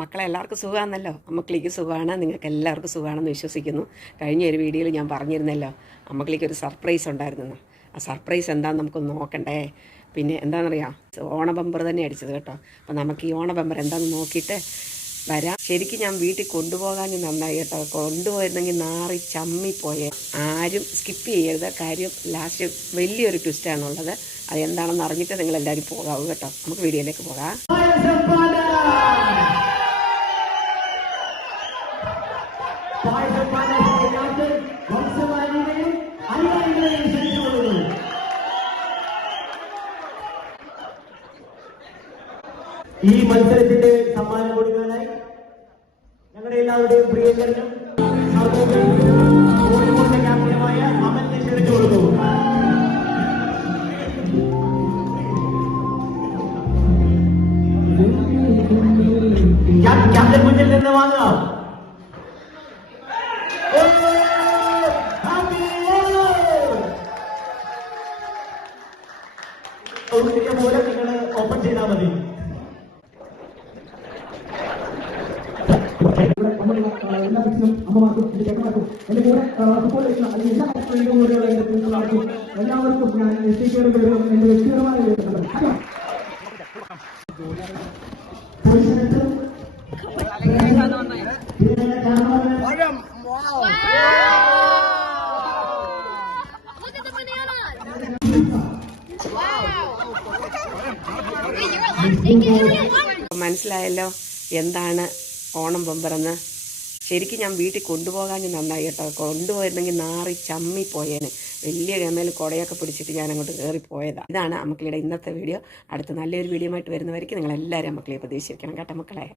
മക്കളെ എല്ലാവർക്കും സുഖമാണെന്നല്ലോ? അമ്മക്കിളിക്ക് സുഖമാണ് നിങ്ങൾക്ക് എല്ലാവർക്കും സുഖമാണെന്ന് വിശ്വസിക്കുന്നു. കഴിഞ്ഞ ഒരു വീഡിയോയിൽ ഞാൻ പറഞ്ഞിരുന്നല്ലോ അമ്മക്കിളിക്ക് ഒരു സർപ്രൈസ് ഉണ്ടായിരുന്നു ആ സർപ്രൈസ് എന്താണെന്ന് നമുക്കൊന്ന് നോക്കണ്ടേ? പിന്നെ എന്താണെന്നറിയാം ഓണ ബമ്പർ തന്നെ അടിച്ചത് കേട്ടോ. അപ്പം നമുക്ക് ഈ ഓണ ബമ്പർ എന്താണെന്ന് നോക്കിയിട്ട് വരാം. ശരിക്കും ഞാൻ വീട്ടിൽ കൊണ്ടുപോകാൻ നന്നായി കേട്ടോ. കൊണ്ടുപോയിരുന്നെങ്കിൽ നാറി ചമ്മിപ്പോയേ. ആരും സ്കിപ്പ് ചെയ്യരുത്. കാര്യം ലാസ്റ്റ് വലിയൊരു ട്വിസ്റ്റാണുള്ളത് അത് എന്താണെന്ന് അറിഞ്ഞിട്ട് നിങ്ങൾ എല്ലാവരും പോകാവൂ കേട്ടോ. നമുക്ക് വീഡിയോയിലേക്ക് പോകാം. ഈ മത്സരത്തിന്റെ സമ്മാനം കൊടുക്കാനായി ഞങ്ങളുടെ എല്ലാവരുടെയും പ്രിയങ്കരനും കോഴിക്കോട്ടെ ക്യാപ്റ്റനുമായ അമലിനെ ക്ഷണിച്ചു ക്യാ- ക്യാപ്റ്റൻ മുന്നിൽ നിന്ന് വാങ്ങാം. Year! പോലെ നിങ്ങൾ ഓപ്പൺ ചെയ്താൽ മതി ഫിക്സിനും അമ്മമാർക്കും എന്റെ ചേട്ടന്മാർക്കും എന്റെ കൂടെ കളിക്കുന്ന അല്ലെങ്കിൽ എല്ലാ കൂടെയുള്ള എന്റെ കുഞ്ഞുങ്ങളാർക്കും എല്ലാവർക്കും ഞാൻ എസ് ടി കെയുടെ പേരും എന്റെ വ്യക്തിപരമായ പിന്നെ cameraman Look at the bananas! മനസ്സിലായല്ലോ എന്താണ് ഓണം ബമ്പറെന്ന്. ശരിക്കും ഞാൻ വീട്ടിൽ കൊണ്ടുപോകാൻ നന്നായി കേട്ടോ. കൊണ്ടുപോയിരുന്നെങ്കിൽ നാറി ചമ്മി പോയേനെ വലിയ ഗമയിൽ കുടയൊക്കെ പിടിച്ചിട്ട് ഞാൻ അങ്ങോട്ട് കയറി പോയതാണ് ഇതാണ് അമ്മക്കളിയുടെ ഇന്നത്തെ വീഡിയോ. അടുത്ത നല്ലൊരു വീഡിയോ ആയിട്ട് വരുന്നവർക്ക് നിങ്ങളെല്ലാവരും എല്ലാവരും അമ്മക്കളെ പ്രതീക്ഷിക്കണം കേട്ടോ മക്കളെ.